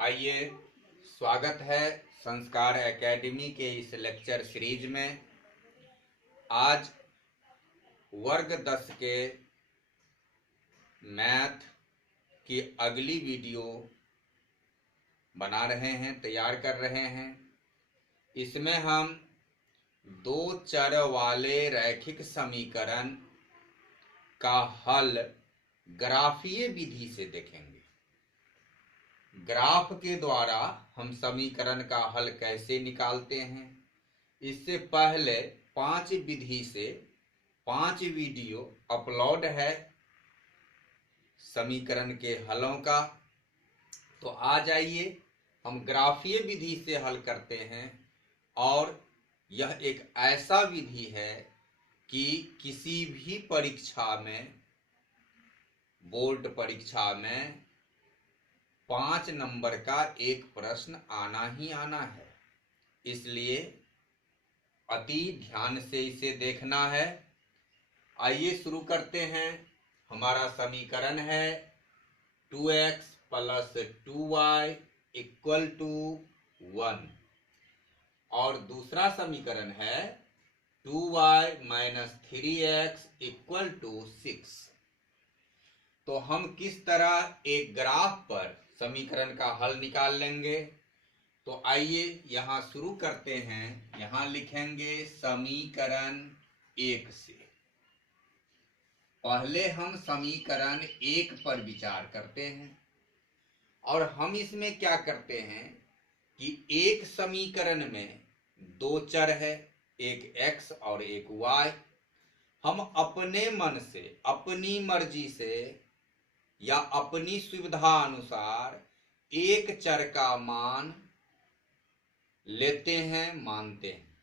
आइए, स्वागत है संस्कार एकेडमी के इस लेक्चर सीरीज में। आज वर्ग 10 के मैथ की अगली वीडियो बना रहे हैं, तैयार कर रहे हैं। इसमें हम दो चर वाले रैखिक समीकरण का हल ग्राफीय विधि से देखेंगे। ग्राफ के द्वारा हम समीकरण का हल कैसे निकालते हैं, इससे पहले 5 विधि से 5 वीडियो अपलोड है समीकरण के हलों का। तो आ जाइए, हम ग्राफीय विधि से हल करते हैं। और यह एक ऐसा विधि है कि किसी भी परीक्षा में, बोर्ड परीक्षा में 5 नंबर का एक प्रश्न आना ही आना है, इसलिए अति ध्यान से इसे देखना है। आइए शुरू करते हैं। हमारा समीकरण है 2x plus 2y equal to 1 और दूसरा समीकरण है 2y minus 3x equal to 6। तो हम किस तरह एक ग्राफ पर समीकरण का हल निकाल लेंगे, तो आइए यहां शुरू करते हैं। यहां लिखेंगे समीकरण 1 से। पहले हम समीकरण 1 पर विचार करते हैं और हम इसमें क्या करते हैं कि एक समीकरण में दो चर है, एक x और एक y। हम अपने मन से, अपनी मर्जी से या अपनी सुविधा अनुसार एक चर का मान लेते हैं, मानते हैं,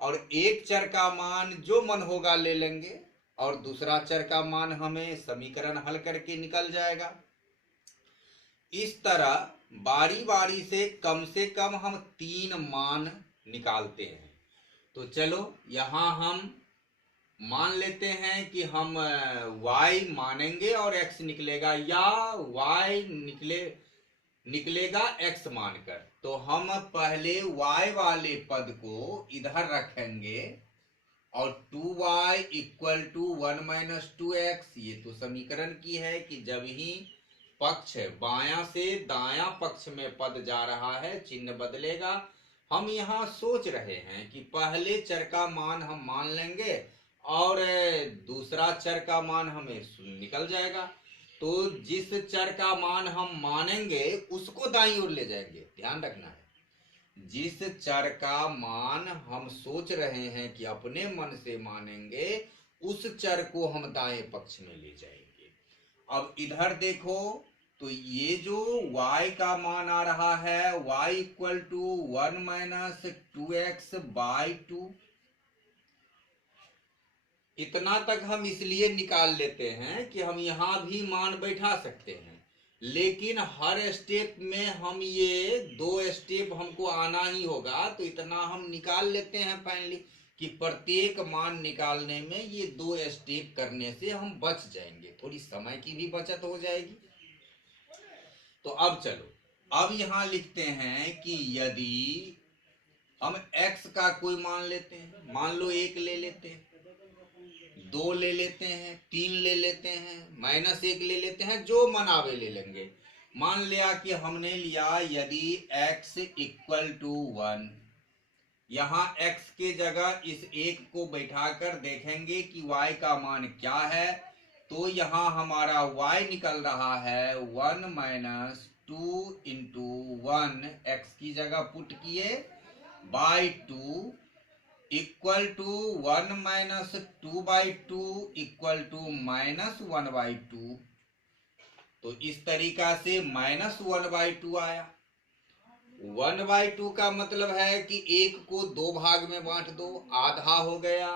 और एक चर का मान जो मन होगा ले लेंगे और दूसरा चर का मान हमें समीकरण हल करके निकल जाएगा। इस तरह बारी बारी से कम हम 3 मान निकालते हैं। तो चलो यहां हम मान लेते हैं कि हम y मानेंगे और x निकलेगा, या y निकलेगा x मानकर। तो हम पहले y वाले पद को इधर रखेंगे और 2y equal to 1 minus 2x। ये तो समीकरण की है कि जब ही पक्ष बायां से दायां पक्ष में पद जा रहा है, चिन्ह बदलेगा। हम यहाँ सोच रहे हैं कि पहले चर का मान हम मान लेंगे और दूसरा चर का मान हमें निकल जाएगा। तो जिस चर का मान हम मानेंगे उसको दाईं ओर ले जाएंगे। ध्यान रखना है, जिस चर का मान हम सोच रहे हैं कि अपने मन से मानेंगे, उस चर को हम दाएं पक्ष में ले जाएंगे। अब इधर देखो, तो ये जो y का मान आ रहा है, y equal to 1 minus 2x by 2। इतना तक हम इसलिए निकाल लेते हैं कि हम यहां भी मान बैठा सकते हैं, लेकिन हर स्टेप में हम ये 2 स्टेप हमको आना ही होगा। तो इतना हम निकाल लेते हैं फाइनली कि प्रत्येक मान निकालने में ये 2 स्टेप करने से हम बच जाएंगे, थोड़ी समय की भी बचत हो जाएगी। तो अब चलो, अब यहां लिखते हैं कि यदि हम x का कोई मान लेते हैं, मान लो 1 ले लेते हैं, 2 ले लेते हैं, 3 ले लेते हैं, माइनस 1 ले लेते हैं, जो मन आवे ले लेंगे। मान लिया कि हमने लिया यदि x इक्वल टू 1, यहां x के जगह इस 1 को बैठाकर देखेंगे कि y का मान क्या है। तो यहां हमारा y निकल रहा है 1 माइनस 2 इंटू 1, x की जगह पुट किए, by 2 equal to 1 minus 2 by 2 equal to minus 1 by 2। तो इस तरीका से माइनस 1 बाई 2 आया। 1 बाई 2 का मतलब है कि 1 को 2 भाग में बांट दो, आधा हो गया।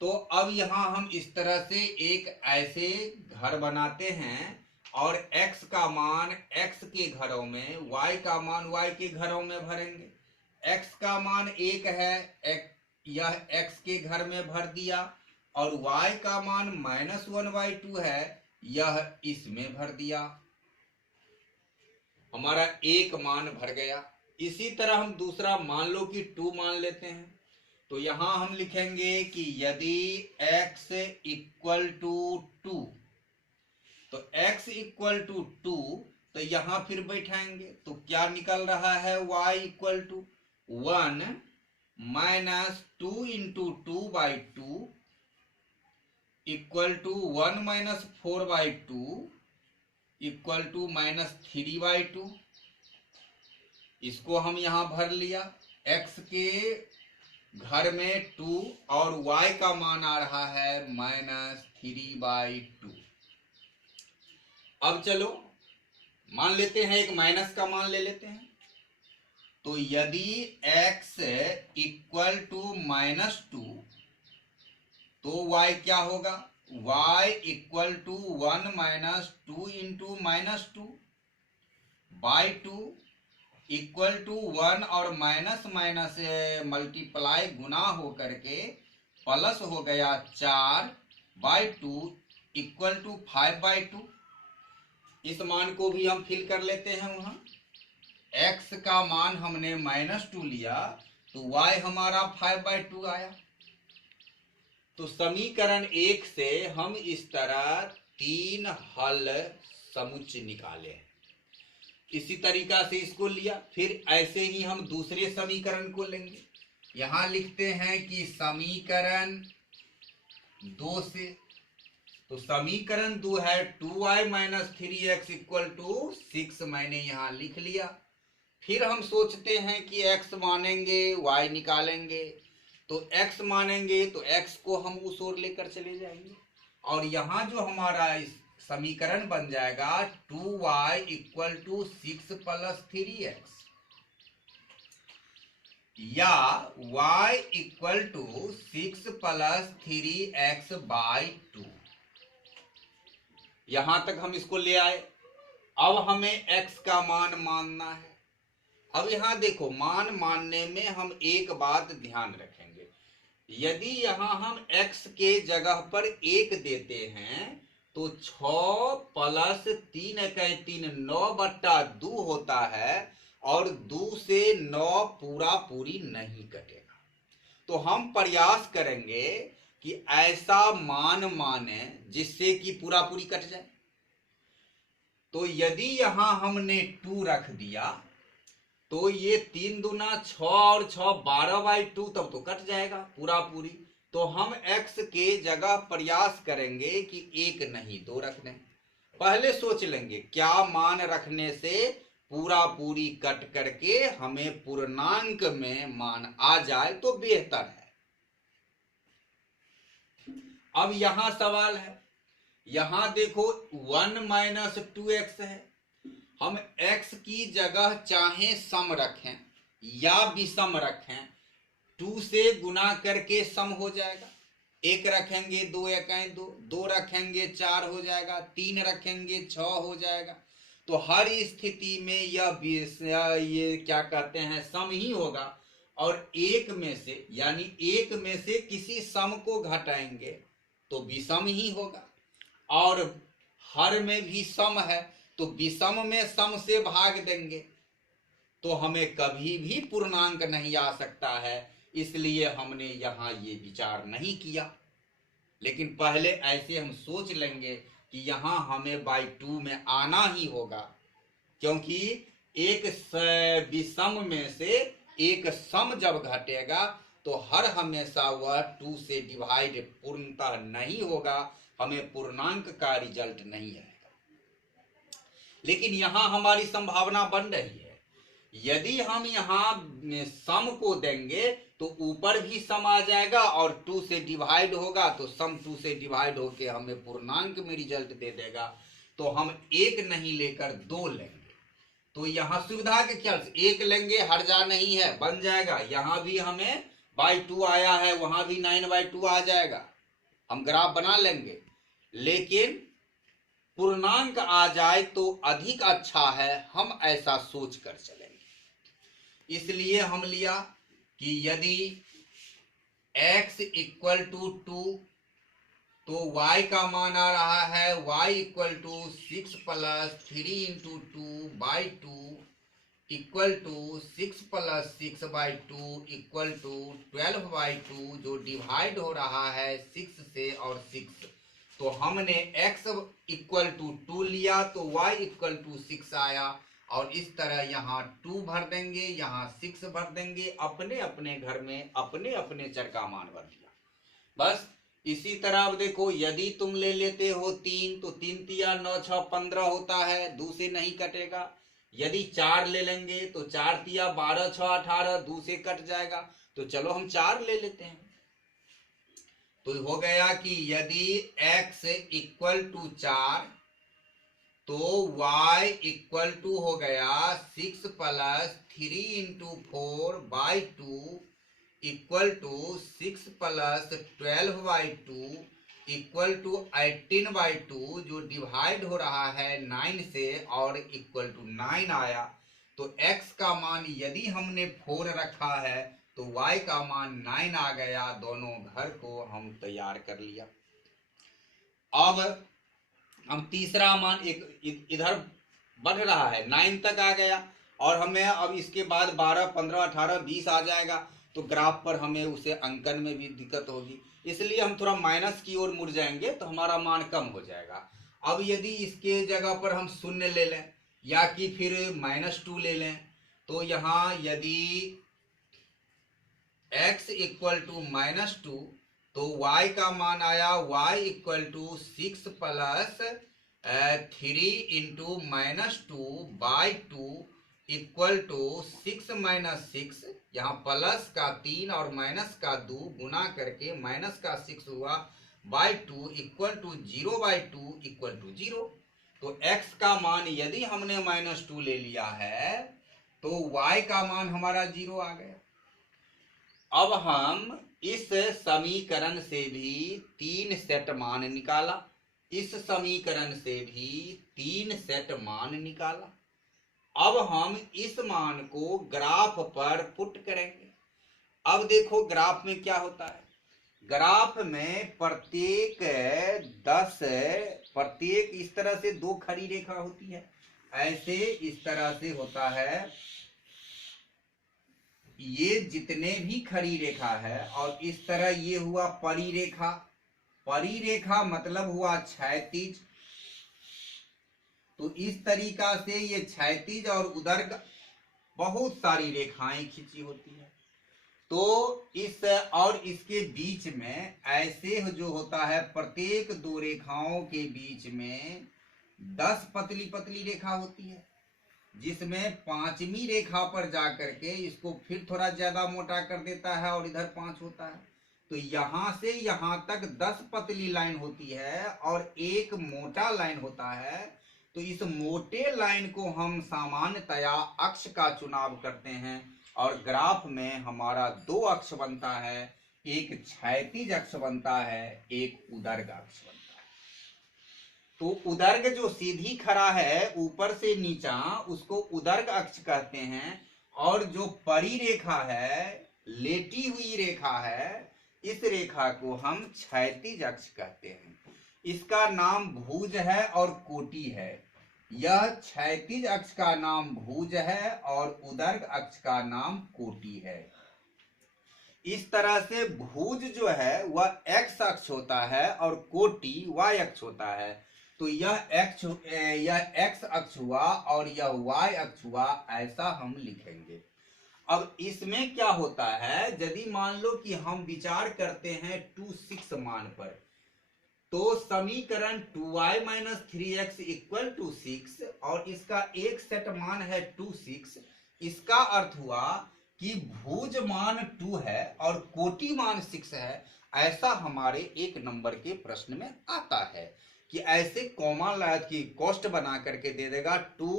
तो अब यहां हम इस तरह से एक ऐसे घर बनाते हैं और x का मान x के घरों में, y का मान y के घरों में भरेंगे। x का मान 1 है, यह x के घर में भर दिया, और y का मान माइनस 1 बाई 2 है, यह इसमें भर दिया। हमारा एक मान भर गया। इसी तरह हम दूसरा मान लो कि 2 मान लेते हैं, तो यहां हम लिखेंगे कि यदि x इक्वल टू 2, तो x इक्वल टू 2, तो यहां फिर बैठाएंगे तो क्या निकल रहा है, y equal to 1 minus 2 into 2/2 equal to 1 minus 4/2 equal to minus 3/2। इसको हम यहां भर लिया। x के घर में 2 और y का मान आ रहा है माइनस 3/2। अब चलो मान लेते हैं, एक माइनस का मान ले लेते हैं। तो यदि x इक्वल टू -2, तो y क्या होगा, y equal to 1 minus 2 into -2/2 equal to 1 और माइनस माइनस मल्टीप्लाई गुना हो करके प्लस हो गया 4/2 इक्वल टू 5/2। इस मान को भी हम फिल कर लेते हैं। वहां x का मान हमने -2 लिया तो y हमारा 5/2 आया। तो समीकरण 1 से हम इस तरह 3 हल समुच्चय निकाले। इसी तरीका से इसको लिया, फिर ऐसे ही हम दूसरे समीकरण को लेंगे। यहां लिखते हैं कि समीकरण 2 से, तो समीकरण 2 है 2y minus 3x equal to 6, मैंने यहां लिख लिया। फिर हम सोचते हैं कि x मानेंगे y निकालेंगे, तो x मानेंगे तो x को हम उस ओर लेकर चले जाएंगे और यहां जो हमारा इस समीकरण बन जाएगा 2y equal to 6 plus 3x, या y equal to 6 plus 3x/2। यहां तक हम इसको ले आए। अब हमें x का मान मानना है। अब यहां देखो, मान मानने में हम एक बात ध्यान रखेंगे। यदि यहां हम x के जगह पर 1 देते हैं तो 6 प्लस 3 × 3 9/2 होता है और 2 से 9 पूरा पूरी नहीं कटेगा। तो हम प्रयास करेंगे कि ऐसा मान माने जिससे कि पूरा पूरी कट जाए। तो यदि यहां हमने 2 रख दिया तो ये 3 दूना 6 और 6 12/2, तब तो कट जाएगा पूरा पूरी। तो हम x के जगह प्रयास करेंगे कि 1 नहीं 2 रख दें। पहले सोच लेंगे क्या मान रखने से पूरा पूरी कट करके हमें पूर्णांक में मान आ जाए तो बेहतर है। अब यहां सवाल है, यहां देखो 1 माइनस 2x है। हम x की जगह चाहे सम रखें या विषम रखें, 2 से गुना करके सम हो जाएगा। 1 रखेंगे 2 × 2, 2 रखेंगे 4 हो जाएगा, 3 रखेंगे 6 हो जाएगा। तो हर स्थिति में ये क्या कहते हैं, सम ही होगा। और एक में से यानी एक में से किसी सम को घटाएंगे तो विषम ही होगा। और हर में भी सम है तो विषम में सम से भाग देंगे तो हमें कभी भी पूर्णांक नहीं आ सकता है। इसलिए हमने यहां ये विचार नहीं किया। लेकिन पहले ऐसे हम सोच लेंगे कि यहां हमें बाई 2 में आना ही होगा, क्योंकि एक विषम में से एक सम जब घटेगा तो हर हमेशा वह 2 से डिवाइड पूर्णतः नहीं होगा, हमें पूर्णांक का रिजल्ट नहीं आएगा। लेकिन यहां हमारी संभावना बन रही है, यदि हम यहां सम को देंगे तो ऊपर भी सम आ जाएगा और 2 से डिवाइड होगा तो सम 2 से डिवाइड होके हमें पूर्णांक में रिजल्ट दे देगा। तो हम 1 नहीं लेकर 2 लेंगे। तो यहां सुविधा के ख्याल से 1 लेंगे, हर्जा नहीं है, बन जाएगा। यहां भी हमें बाई 2 आया है, वहां भी 9/2 आ जाएगा, हम ग्राफ बना लेंगे। लेकिन पूर्णांक आ जाए तो अधिक अच्छा है, हम ऐसा सोच कर चलेंगे। इसलिए हम लिया कि यदि x इक्वल टू 2 तो y का मान आ रहा है y equal to 6 plus 3 × 2/2 equal to 6 plus 6/2 equal to 12/2, जो डिवाइड हो रहा है 6 से और 6। तो हमने x इक्वल टू 2 लिया तो y इक्वल टू 6 आया, और इस तरह यहाँ 2 भर देंगे, यहाँ 6 भर देंगे, अपने अपने घर में अपने अपने चर का मान भर दिया। बस इसी तरह अब देखो, यदि तुम ले लेते हो 3 तो 3 तिया 9 6 15 होता है, 2 से नहीं कटेगा। यदि 4 ले लेंगे तो 4 तिया 12 6 18, 2 से कट जाएगा। तो चलो हम 4 ले लेते हैं। तो हो गया कि यदि x इक्वल टू 4 तो y इक्वल टू हो गया 6 plus 3 into 4/2 equal to 6 plus 12/2 equal to 18/2, जो डिवाइड हो रहा है 9 से और इक्वल टू 9 आया। तो x का मान यदि हमने 4 रखा है तो y का मान 9 आ गया। दोनों घर को हम तैयार कर लिया। अब हम तीसरा मान एक इधर बढ़ रहा है, 9 तक आ गया, और हमें अब इसके बाद 12 15 18 20 आ जाएगा। तो ग्राफ पर हमें उसे अंकन में भी दिक्कत होगी, इसलिए हम थोड़ा माइनस की ओर मुड़ जाएंगे तो हमारा मान कम हो जाएगा। अब यदि इसके जगह पर हम 0 ले लें या कि फिर -2 ले लें, तो यहाँ यदि x इक्वल टू -2 तो y का मान आया y equal to 6 plus 3 into -2/2 equal to 6 minus 6, यहाँ प्लस का 3 और माइनस का 2 गुना करके माइनस का 6 हुआ /2 इक्वल टू 0/2 इक्वल टू 0। तो x का मान यदि हमने -2 ले लिया है तो y का मान हमारा 0 आ गया। अब हम इस समीकरण से भी 3 सेट मान निकाला, इस समीकरण से भी 3 सेट मान निकाला। अब हम इस मान को ग्राफ पर पुट करेंगे। अब देखो ग्राफ में क्या होता है। ग्राफ में प्रत्येक इस तरह से 2 खड़ी रेखा होती है, ऐसे इस तरह से होता है। ये जितने भी खड़ी रेखा है, और इस तरह ये हुआ परिरेखा। परिरेखा मतलब हुआ क्षैतिज। तो इस तरीका से ये क्षैतिज और उदर्ग बहुत सारी रेखाएं खींची होती है। तो इस और इसके बीच में ऐसे जो होता है, प्रत्येक 2 रेखाओं के बीच में 10 पतली पतली रेखा होती है, जिसमें 5वीं रेखा पर जाकर के इसको फिर थोड़ा ज्यादा मोटा कर देता है और इधर 5 होता है। तो यहां से यहां तक 10 पतली लाइन होती है और एक मोटा लाइन होता है। तो इस मोटे लाइन को हम सामान्यतया अक्ष का चुनाव करते हैं, और ग्राफ में हमारा 2 अक्ष बनता है, एक क्षैतिज अक्ष बनता है, एक उदर्ग अक्ष बनता है। तो उदर्ग जो सीधी खड़ा है ऊपर से नीचा, उसको उदर्ग अक्ष कहते हैं, और जो परिरेखा है, लेटी हुई रेखा है, इस रेखा को हम क्षैतिज अक्ष कहते हैं। इसका नाम भुज है और कोटि है। यह क्षैतिज अक्ष का नाम भुज है और उदर्ग अक्ष का नाम कोटि है। इस तरह से भुज जो है वह x अक्ष होता है और कोटि y अक्ष होता है। तो यह x अक्ष हुआ और यह y अक्ष हुआ, ऐसा हम लिखेंगे। अब इसमें क्या होता है, यदि मान लो कि हम विचार करते हैं 2 6 मान पर, तो समीकरण 2y - 3x इक्वल टू 6 और इसका एक सेट मान है 2 6। इसका अर्थ हुआ कि भुज मान 2 है और कोटि मान 6 है। ऐसा हमारे 1 नंबर के प्रश्न में आता है कि ऐसे कॉमा की कॉस्ट बना करके दे देगा 2,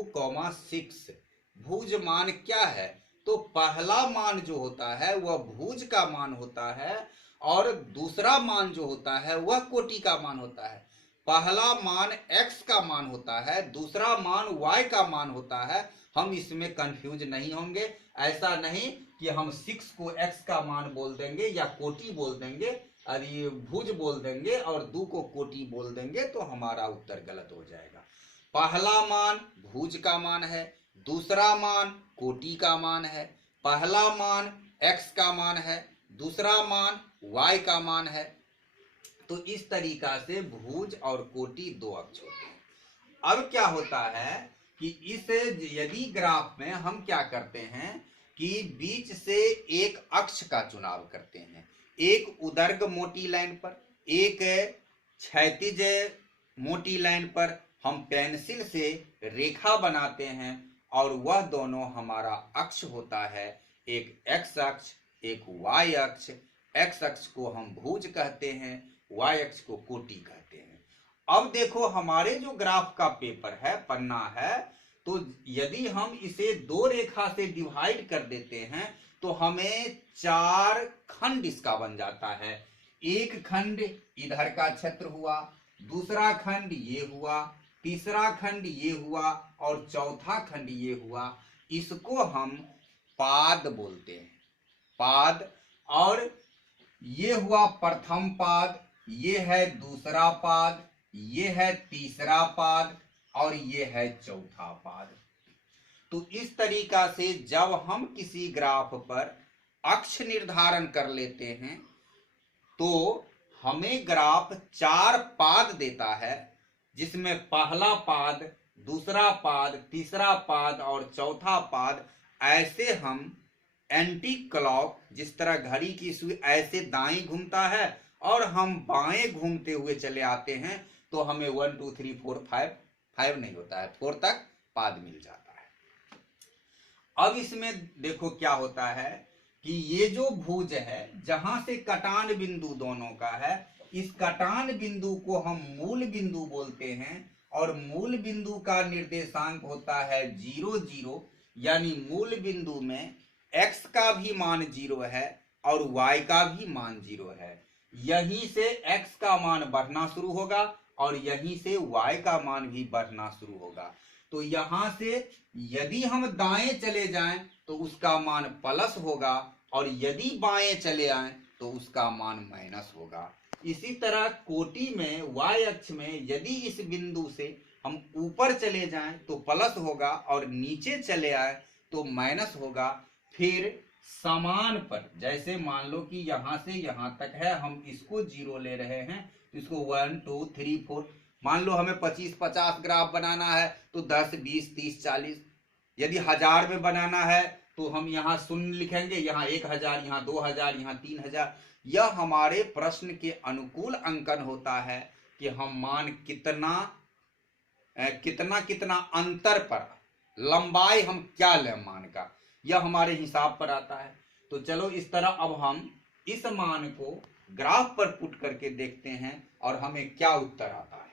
6। भुज मान क्या है, तो पहला मान जो होता है वह भुज का मान होता है और दूसरा मान जो होता है वह कोटि का मान होता है। पहला मान x का मान होता है, दूसरा मान y का मान होता है। हम इसमें कंफ्यूज नहीं होंगे। ऐसा नहीं कि हम 6 को x का मान बोल देंगे या कोटि बोल देंगे, अरे भुज बोल देंगे और 2 को कोटि बोल देंगे, तो हमारा उत्तर गलत हो जाएगा। पहला मान भुज का मान है, दूसरा मान कोटि का मान है, पहला मान x का मान है, दूसरा मान y का मान है। तो इस तरीका से भुज और कोटि दो अक्ष होते हैं। अब क्या होता है कि इस यदि ग्राफ में हम क्या करते हैं कि बीच से एक अक्ष का चुनाव करते हैं, एक उदर्ग मोटी लाइन पर, एक क्षैतिज मोटी लाइन पर हम पेंसिल से रेखा बनाते हैं और वह दोनों हमारा अक्ष होता है, एक x अक्ष एक y अक्ष। x अक्ष को हम भुज कहते हैं, y अक्ष को कोटि कहते हैं। अब देखो हमारे जो ग्राफ का पेपर है, पन्ना है, तो यदि हम इसे दो रेखा से डिवाइड कर देते हैं तो हमें चार खंड इसका बन जाता है। एक खंड इधर का क्षेत्र हुआ, दूसरा खंड ये हुआ, तीसरा खंड ये हुआ और चौथा खंड ये हुआ। इसको हम पाद बोलते हैं, पाद। और ये हुआ प्रथम पाद, ये है दूसरा पाद, ये है तीसरा पाद और ये है चौथा पाद। तो इस तरीका से जब हम किसी ग्राफ पर अक्ष निर्धारण कर लेते हैं तो हमें ग्राफ चार पाद देता है, जिसमें पहला पाद, दूसरा पाद, तीसरा पाद और चौथा पाद ऐसे हम एंटी क्लॉक, जिस तरह घड़ी की सुई ऐसे दाएं घूमता है और हम बाएं घूमते हुए चले आते हैं तो हमें 1 2 3 4 5 नहीं होता है, 4 तक पाद मिल जाता है। अब इसमें देखो क्या होता है कि ये जो भुज है, जहां से कटान बिंदु दोनों का है, इस कटान बिंदु को हम मूल बिंदु बोलते हैं और मूल बिंदु का निर्देशांक होता है 0 0, यानी मूल बिंदु में x का भी मान 0 है और y का भी मान 0 है। यहीं से x का मान बढ़ना शुरू होगा और यहीं से y का मान भी बढ़ना शुरू होगा। तो यहां से यदि हम दाएं चले जाएं तो उसका मान प्लस होगा और यदि बाएं चले आए तो उसका मान माइनस होगा। इसी तरह कोटि में y अक्ष में यदि इस बिंदु से हम ऊपर चले जाएं तो प्लस होगा और नीचे चले आए तो माइनस होगा। फिर समान पर, जैसे मान लो कि यहां से यहां तक है, हम इसको 0 ले रहे हैं, इसको 1 2 3 4, मान लो हमें 25-50 ग्राफ बनाना है तो 10 20 30 40। यदि 1000 में बनाना है तो हम यहाँ 0 लिखेंगे, यहाँ 1000, यहाँ 2000, यहाँ 3000। यह हमारे प्रश्न के अनुकूल अंकन होता है कि हम मान कितना अंतर पर, लंबाई हम क्या लें मान का, यह हमारे हिसाब पर आता है। तो चलो इस तरह अब हम इस मान को ग्राफ पर पुट करके देखते हैं और हमें क्या उत्तर आता है।